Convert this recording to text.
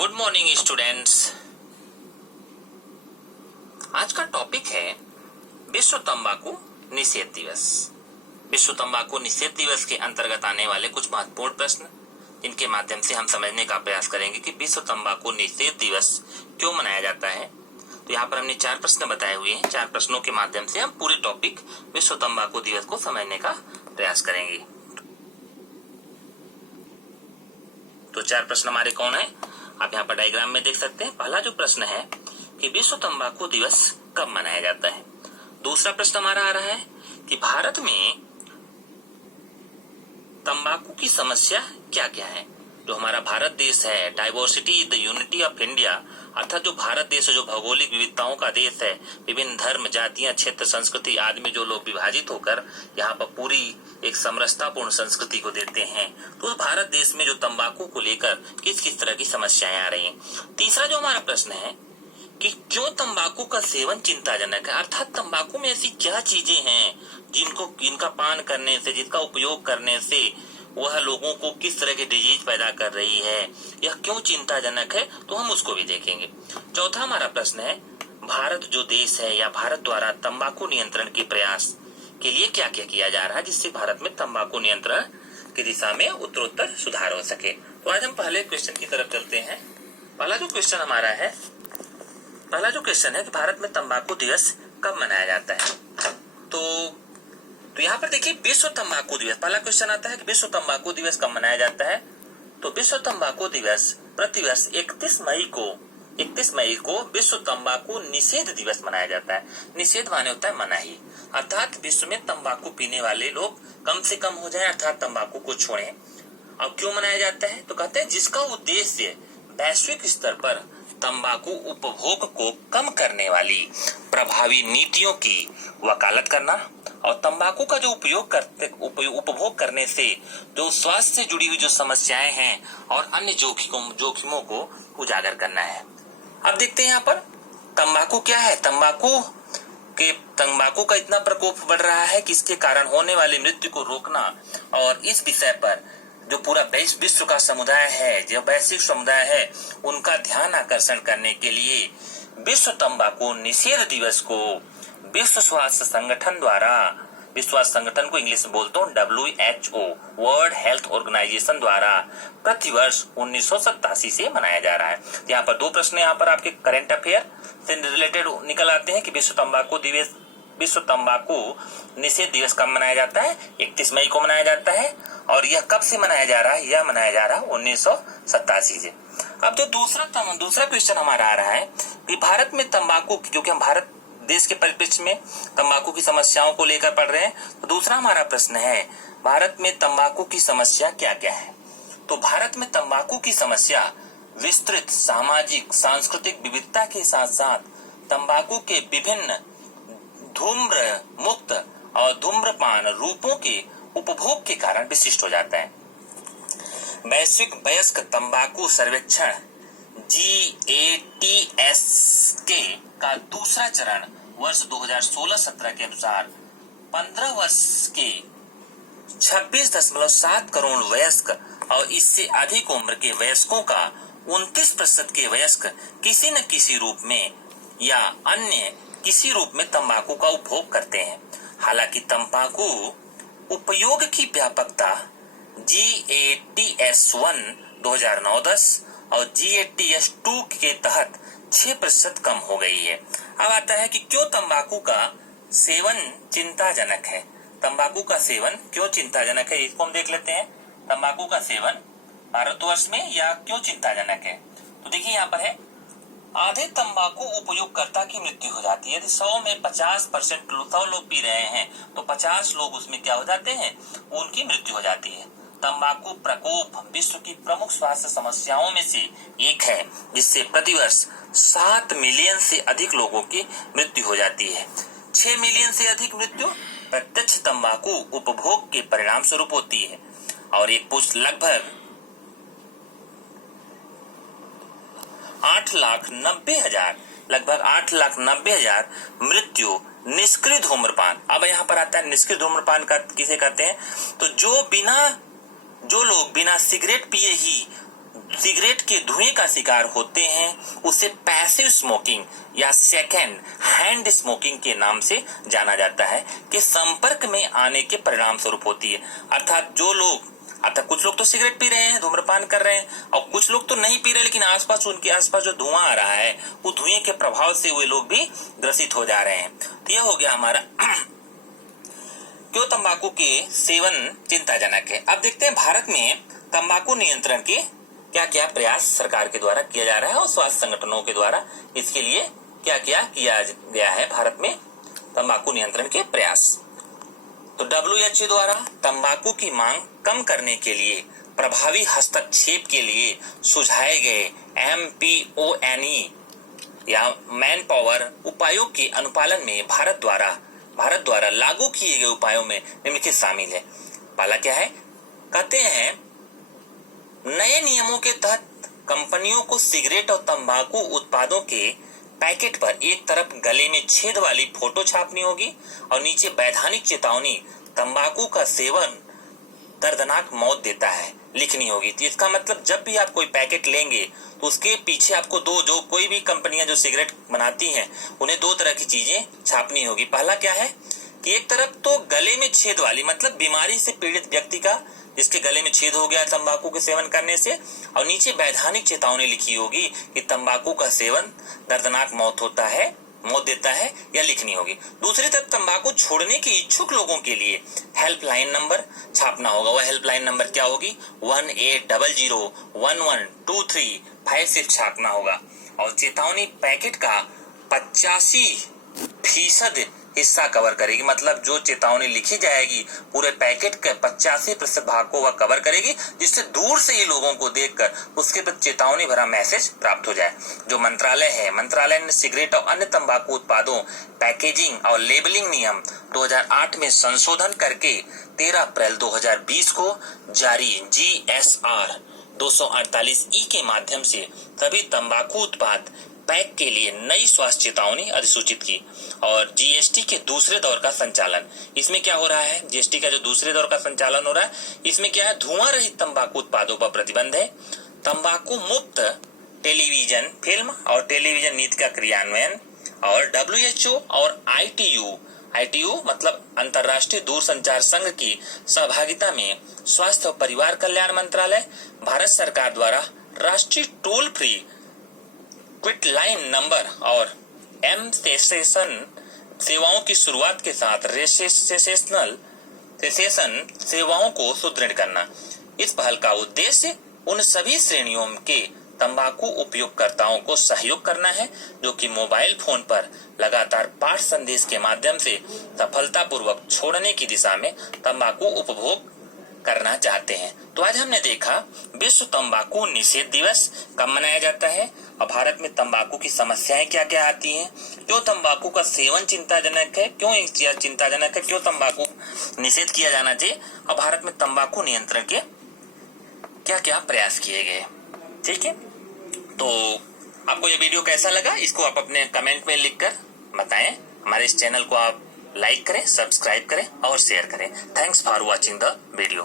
Good morning students. आज का topic है विश्व तंबाकू निषेध दिवस। विश्व तंबाकू निषेध दिवस के अंतर्गत आने वाले कुछ महत्वपूर्ण प्रश्न, जिनके माध्यम से हम समझने का प्रयास करेंगे कि विश्व तंबाकू निषेध दिवस क्यों मनाया जाता है। तो यहाँ पर हमने 4 प्रश्न बताए हुए हैं। 4 प्रश्नों के माध्यम से हम पूरे टॉपिक विश्व तंबाकू दिवस को समझने का प्रयास करेंगे। तो 4 प्रश्न हमारे कौन है, आप यहाँ पर डायग्राम में देख सकते हैं। पहला जो प्रश्न है कि विश्व तंबाकू दिवस कब मनाया जाता है। दूसरा प्रश्न हमारा आ रहा है कि भारत में तंबाकू की समस्या क्या क्या है। जो हमारा भारत देश है, diversity is the unity of India, अर्थात जो भारत देश है, जो भौगोलिक विविधताओं का देश है, विभिन्न धर्म, जातियां, क्षेत्र, संस्कृति आदि में जो लोग विभाजित होकर यहाँ पर पूरी एक समरसतापूर्ण संस्कृति को देते हैं। तो भारत देश में जो तंबाकू को लेकर किस किस तरह की समस्याएं आ रही हैं। तीसरा जो हमारा प्रश्न है कि क्यों तंबाकू का सेवन चिंताजनक है, अर्थात तंबाकू में ऐसी क्या चीजें हैं जिनका पान करने से, जिसका उपयोग करने से वह लोगों को किस तरह के डिजीज पैदा कर रही है, यह क्यों चिंताजनक है, तो हम उसको भी देखेंगे। चौथा हमारा प्रश्न है भारत जो देश है या भारत द्वारा तंबाकू नियंत्रण के प्रयास के लिए क्या क्या किया जा रहा है, जिससे भारत में तंबाकू नियंत्रण की दिशा में उत्तरोत्तर सुधार हो सके। तो आज हम पहले क्वेश्चन की तरफ चलते हैं। पहला जो क्वेश्चन है कि भारत में तंबाकू दिवस कब मनाया जाता है। तो यहाँ पर देखिए विश्व तंबाकू दिवस, पहला क्वेश्चन आता है कि विश्व तंबाकू दिवस कब मनाया जाता है। तो विश्व तंबाकू दिवस प्रतिवर्ष 31 मई को विश्व तंबाकू निषेध दिवस मनाया जाता है। निषेध माने होता है मनाही, अर्थात विश्व में तंबाकू पीने वाले लोग कम से कम हो जाए, अर्थात तंबाकू को छोड़ें। अब क्यों मनाया जाता है, तो कहते हैं जिसका उद्देश्य वैश्विक स्तर पर तंबाकू उपभोग को कम करने वाली प्रभावी नीतियों की वकालत करना और तंबाकू का जो उपभोग करने से जो स्वास्थ्य से जुड़ी हुई जो समस्याएं हैं और अन्य जोखिमों को उजागर करना है। अब देखते हैं यहाँ पर तंबाकू क्या है। तंबाकू का इतना प्रकोप बढ़ रहा है कि इसके कारण होने वाली मृत्यु को रोकना, और इस विषय पर जो पूरा विश्व का समुदाय है, जो वैश्विक समुदाय है, उनका ध्यान आकर्षण करने के लिए विश्व तंबाकू निषेध दिवस को विश्व स्वास्थ्य संगठन द्वारा, विश्व स्वास्थ्य संगठन को इंग्लिश में बोलते हैं WHO, वर्ल्ड हेल्थ ऑर्गेनाइजेशन द्वारा प्रतिवर्ष 1987 से मनाया जा रहा है। यहाँ पर 2 प्रश्न यहाँ पर आपके करंट अफेयर से रिलेटेड निकल आते हैं कि विश्व तंबाकू निषेध दिवस कब मनाया जाता है। 31 मई को मनाया जाता है, और यह कब से मनाया जा रहा है, यह मनाया जा रहा है 1987 से। अब जो दूसरा क्वेश्चन हमारा आ रहा है कि भारत में तंबाकू, क्योंकि हम भारत देश के परिप्रेक्ष्य में तंबाकू की समस्याओं को लेकर पढ़ रहे हैं, तो दूसरा हमारा प्रश्न है भारत में तंबाकू की समस्या क्या क्या है। तो भारत में तंबाकू की समस्या विस्तृत सामाजिक सांस्कृतिक विविधता के साथ साथ तंबाकू के विभिन्न धूम्र मुक्त और धूम्रपान रूपों के उपभोग के कारण विशिष्ट हो जाता है। वैश्विक वयस्क तंबाकू सर्वेक्षण GATSK का दूसरा चरण वर्ष 2016-17 के अनुसार 15 वर्ष के 26.7 करोड़ वयस्क और इससे अधिक उम्र के वयस्कों का 29% के वयस्क किसी न किसी रूप में या अन्य किसी रूप में तंबाकू का उपभोग करते हैं। हालांकि तंबाकू उपयोग की व्यापकता GATS1 2009-10 और GATS2 के तहत 6% कम हो गई है। अब आता है कि क्यों तंबाकू का सेवन चिंताजनक है। तंबाकू का सेवन क्यों चिंताजनक है, इसको हम देख लेते हैं। तंबाकू का सेवन भारतवर्ष में या क्यों चिंताजनक है। तो देखिए यहाँ पर है, आधे तंबाकू उपयोगकर्ता की मृत्यु हो जाती है। यदि 100 में 50% 100 लोग पी रहे हैं तो 50 लोग उसमें क्या हो जाते हैं, उनकी मृत्यु हो जाती है। तंबाकू प्रकोप विश्व की प्रमुख स्वास्थ्य समस्याओं में से एक है, जिससे प्रतिवर्ष 7 मिलियन से अधिक लोगों की मृत्यु हो जाती है। 6 मिलियन से अधिक मृत्यु प्रत्यक्ष तंबाकू उपभोग के परिणाम स्वरूप होती है, और एक पुष्ट लगभग 8,90,000 मृत्यु निष्क्रिय धूम्रपान। अब यहाँ पर आता है निष्क्रिय धूम्रपान का किसे कहते हैं। तो जो लोग बिना सिगरेट पिए ही सिगरेट के धुएं का शिकार होते हैं उसे पैसिव स्मोकिंग या सेकेंड हैंड स्मोकिंग के नाम से जाना जाता है, कि संपर्क में आने के परिणाम स्वरूप होती है। अर्थात कुछ लोग तो सिगरेट पी रहे हैं, धूम्रपान कर रहे हैं, और कुछ लोग तो नहीं पी रहे, लेकिन उनके आसपास जो धुआं आ रहा है वो धुएं के प्रभाव से वे लोग भी ग्रसित हो जा रहे हैं। तो यह हो गया हमारा क्यों तंबाकू के सेवन चिंताजनक है। अब देखते हैं भारत में तंबाकू नियंत्रण के क्या क्या प्रयास सरकार के द्वारा किया जा रहा है और स्वास्थ्य संगठनों के द्वारा इसके लिए क्या क्या किया गया है भारत में तंबाकू नियंत्रण के प्रयास। तो WHO द्वारा तंबाकू की मांग कम करने के लिए प्रभावी हस्तक्षेप के लिए सुझाए गए MPONE या मैन पावर उपायों के अनुपालन में भारत द्वारा लागू किए गए उपायों में निम्नलिखित शामिल है। पहला क्या है, कहते हैं नए नियमों के तहत कंपनियों को सिगरेट और तंबाकू उत्पादों के पैकेट पर एक तरफ गले में छेद वाली फोटो छापनी होगी और नीचे वैधानिक चेतावनी तंबाकू का सेवन दर्दनाक मौत देता है लिखनी होगी। तो इसका मतलब जब भी आप कोई पैकेट लेंगे तो उसके पीछे आपको जो कोई भी कंपनियां जो सिगरेट बनाती हैं उन्हें दो तरह की चीजें छापनी होगी। पहला क्या है कि एक तरफ तो गले में छेद वाली, मतलब बीमारी से पीड़ित व्यक्ति का जिसके गले में छेद हो गया तंबाकू के सेवन करने से, और नीचे वैधानिक चेतावनी लिखी होगी कि तंबाकू का सेवन दर्दनाक मौत देता है या लिखनी होगी। दूसरी तरफ तंबाकू छोड़ने के इच्छुक लोगों के लिए हेल्पलाइन नंबर छापना होगा। वह हेल्पलाइन नंबर क्या होगी, 1800112356 छापना होगा। और चेतावनी पैकेट का 85% हिस्सा कवर करेगी, मतलब जो चेतावनी लिखी जाएगी पूरे पैकेट के 85% भाग को वह कवर करेगी, जिससे दूर से ही लोगों को देखकर उसके प्रति चेतावनी भरा मैसेज प्राप्त हो जाए। जो मंत्रालय ने सिगरेट और अन्य तंबाकू उत्पादों पैकेजिंग और लेबलिंग नियम 2008 में संशोधन करके 13 अप्रैल 2020 को जारी GSR 248E के माध्यम से सभी तंबाकू उत्पाद पैक के लिए नई स्वास्थ्य चेतावनी अधिसूचित की। और GST के दूसरे दौर का संचालन, इसमें क्या हो रहा है, GST का जो दूसरे दौर का संचालन हो रहा है इसमें क्या है, धुआं रहित तंबाकू उत्पादों पर प्रतिबंध है, तंबाकू मुक्त टेलीविजन फिल्म और टेलीविजन नीति का क्रियान्वयन, और WHO और ITU मतलब अंतर्राष्ट्रीय दूरसंचार संघ की सहभागिता में स्वास्थ्य और परिवार कल्याण मंत्रालय, भारत सरकार द्वारा राष्ट्रीय toll free quit line number और सेसेशन सेवाओं की शुरुआत के साथ सेसेशन सेवाओं को सुदृढ़ करना। इस पहल का उद्देश्य उन सभी श्रेणियों के तंबाकू उपयोगकर्ताओं को सहयोग करना है जो कि मोबाइल फोन पर लगातार पाठ संदेश के माध्यम से सफलतापूर्वक छोड़ने की दिशा में तंबाकू उपभोग करना चाहते हैं। तो आज हमने देखा विश्व तंबाकू निषेध दिवस कब मनाया जाता है और भारत में तंबाकू की समस्याएं क्या क्या आती हैं, क्यों तंबाकू का सेवन चिंताजनक है, क्यों तंबाकू निषेध किया जाना चाहिए, और भारत में तंबाकू नियंत्रण के क्या क्या प्रयास किए गए। ठीक है, तो आपको ये वीडियो कैसा लगा इसको आप अपने कमेंट में लिखकर बताएं। हमारे इस चैनल को आप लाइक करें, सब्सक्राइब करें और शेयर करें। Thanks for watching the video.